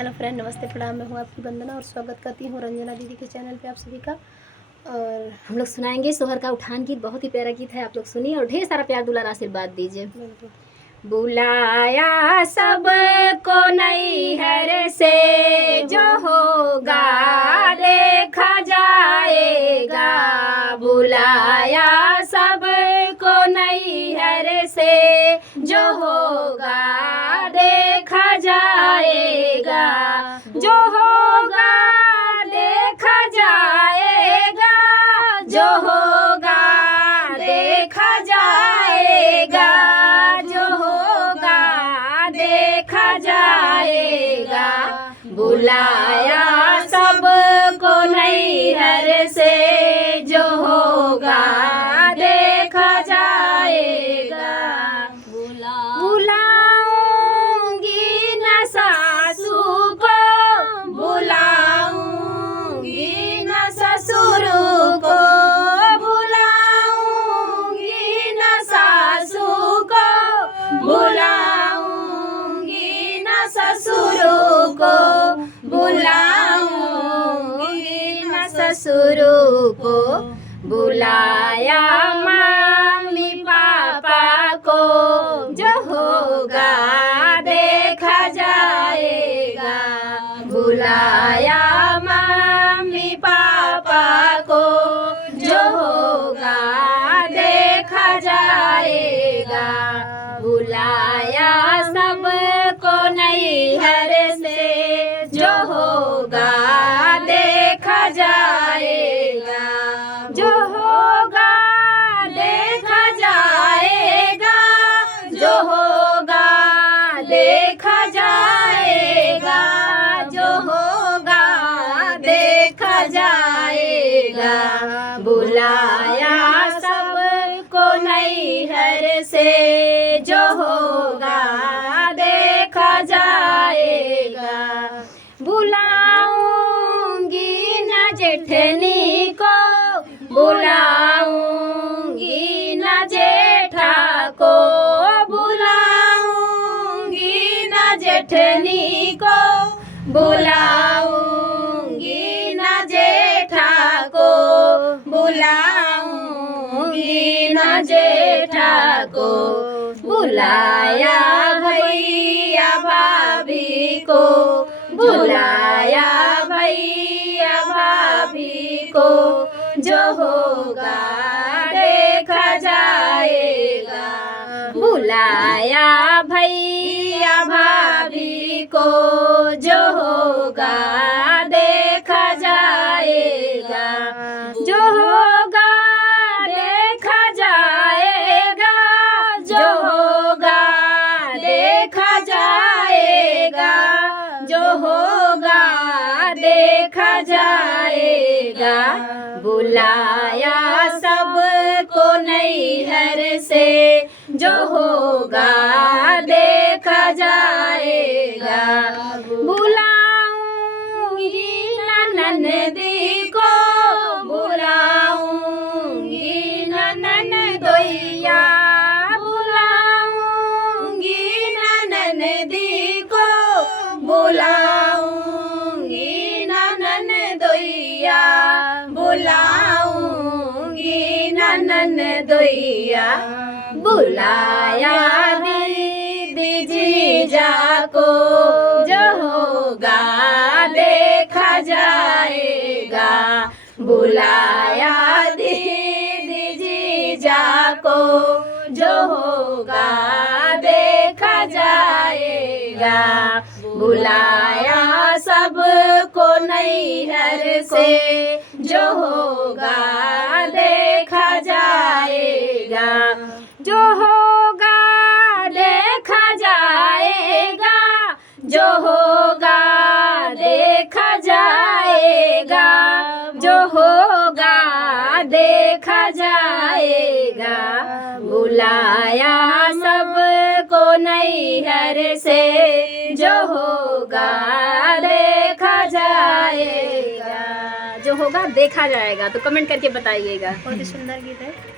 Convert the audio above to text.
Hello friend, नमस्ते, प्रणाम। मैं हूँ आपकी वंदना और स्वागत करती हूँ रंजना दीदी के चैनल पे आप सभी का। और हम लोग सुनाएंगे सोहर का उठान गीत। बहुत ही प्यारा गीत है, आप लोग सुनिए और ढेर सारा प्यार दुलार आशीर्वाद दीजिए। बिल्कुल। बुलाया सबको नैहर से, जो होगा देखा जाएगा। बुलाया सबको नैहर से, जो होगा देखा जाएगा। जो होगा देखा जाएगा, जो होगा देखा जाएगा, जो होगा देखा जाएगा। बुलाया सबको नैहर से, जो होगा देखा जाएगा। बुलाऊंगी न सासू को, बुलाऊंगी न ससुर को, बुलाऊंगी न सासू को, बुलाऊंगी न ससुर को, बुलाऊंगी न ससुर को। बुलाया मम्मी पापा को, जो होगा देखा जाएगा। बुलाया मम्मी पापा को, जो होगा देखा जाएगा। बुलाया सबको नैहर से, जो होगा देखा जाएगा। जो होगा देखा जाएगा, जो होगा देखा जाएगा, जो होगा देखा जाएगा। बुलाया सबको नैहर से, जो होगा देखा जाएगा। बुलाऊंगी न जेठनी को, बुलाऊंगी न जेठा को, बुलाऊंगी न जेठनी को, बुलाऊंगी न जेठा को, बुलाऊंगी न जेठा को। बुलाया भैया भाभी को, बुलाया भैया भाभी को, जो होगा देखा जाएगा। बुलाया भैया भाभी को, जो होगा देखा जाएगा। जो होगा देखा जाएगा, जो होगा देखा जाएगा, जो होगा देखा जाएगा। बुलाया सबको नैहर से, जो होगा देखा जाएगा। बुलाऊंगी ननदी को, बुलाऊंगी ननदोइया, बुलाऊंगी ननदी को, बुलाऊंगी ननदोइया, बुलाऊंगी ननदोइया। बुलाया दीदी जीजा को, जो होगा देखा जाएगा। बुलाया दीदी जीजा को, जो होगा देखा जाएगा। बुलाया सबको नैहर से, जो होगा देखा जाएगा। जो होगा देखा जाएगा, जो होगा देखा जाएगा, जो होगा देखा जाएगा। बुलाया सबको नैहर से, जो होगा देखा जाएगा। जो होगा देखा जाएगा। तो कमेंट करके बताइएगा। बहुत ही सुंदर गीत है।